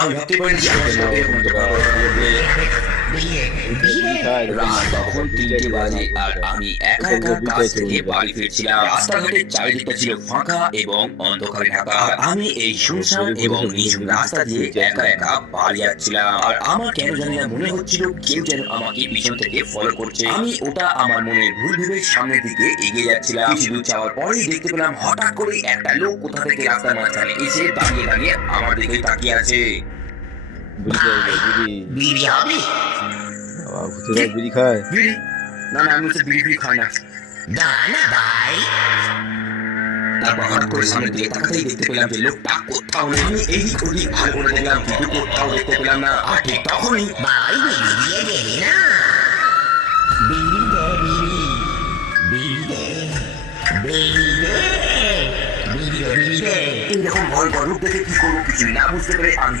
আমি ভাবতে পারিনি যে আমার সাথে এরকম একটা ঘটনা ঘটবে। রাত তখন 3টে বাজে আর আমি একা একা কাজ থেকে বাড়ি ফিরছিলাম। রাস্তাঘাটের চারিদিকটা ছিল ফাঁকা এবং অন্ধকারে ঢাকা। আর আমি এই শুনশান এবং নিঝুম রাস্তা দিয়ে একা একা বাড়ি যাচ্ছিলাম। আর আমার কেন জানি না মনে হচ্ছিল কেউ যেন আমাকে পিছন থেকে ফলো করছে। আমি ওটা আমার মনে ভুল ভেবে সামনের দিকে এগিয়ে যাচ্ছিলাম। কিছু দূর যাওয়ার পরেই দেখতে পেলাম হঠাৎ করে একটা লোক কোথা থেকে রাস্তার মাঝখানে এসে দাঁড়িয়ে দাঁড়িয়ে আমার দিকে তাকিয়ে আছে। বিড়ি হবে? ভূতেরা বিড়ি খায়? বিড়ি? না না, আমি হচ্ছে বিড়ি ফিড়ি খাই না। দাঁড়া না ভাই, তারপর হঠাৎ করে সামনের দিকে তাকাতেই দেখতে পেলাম যে লোকটা কোথাও নেই। আমি এদিক ওদিক ভালো করে দেখলাম কিন্তু কোথাও দেখতে পেলাম না। আর ঠিক তখনই ভাই বিড়ি দিয়ে গেলি না? বিড়ি দে, বিড়ি দে, বিড়ি দে, বিড়ি দে, বিড়ি দে। এইরকম ভয়ঙ্কর রূপ দেখে কি করবো কিছু না বুঝতে পেরে আমি